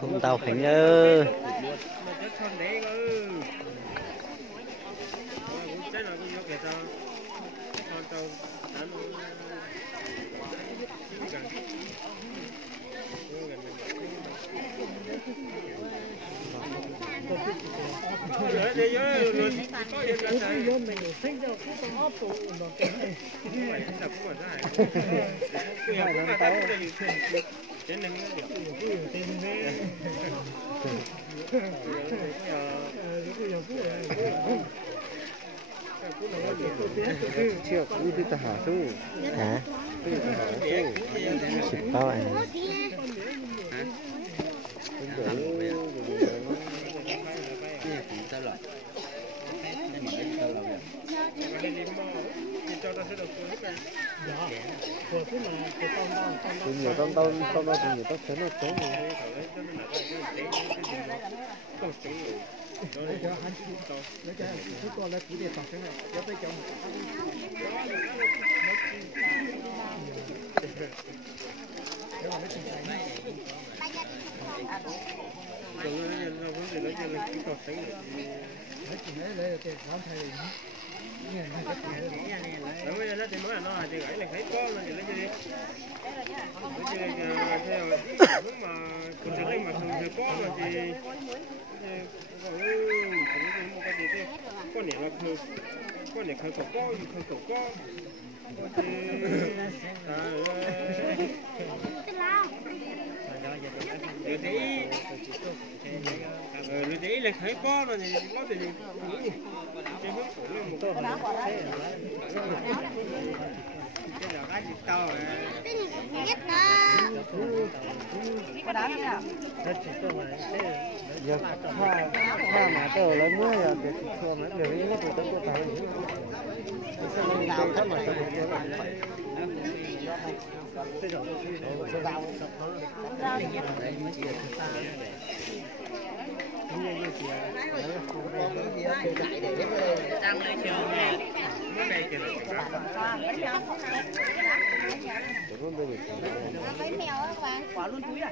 Không tàu Khánh ơi. Chưa cũng đi ta hả su Hả? Xịt bao anh. Cùng nhiều tao cùng nhiều tao thấy nó tốt rồi. Là thấy có rồi thì có thể giờ pha mà tờ lấy muối là để cho nó đều ý nó tụi tôi có thể Lấy mèo á các bạn. Quả luôn túi à?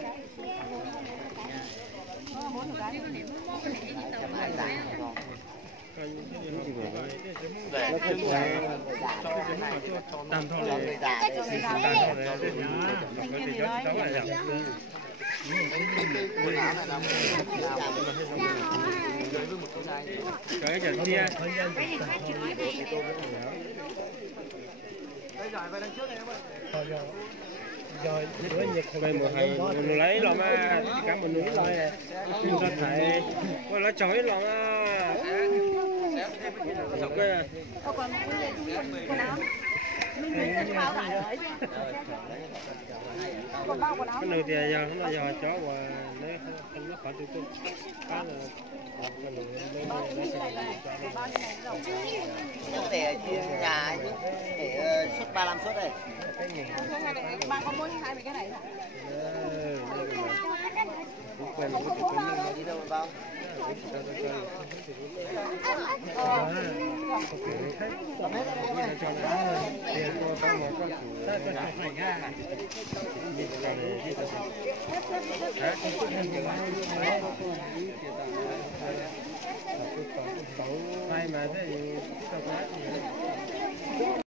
cái giờ kia rồi bữa nhiệt về mùa hè mình lấy lòng á cả một núi lôi này chúng ta thấy có lá chói lòng á cái này thì giờ không bao giờ chó và lấy không nó khỏi tiêu cực cá là để nhà để suất 35 suất đây. Ba con muốn hai cái này. Đi đâu bao? May mà thế thì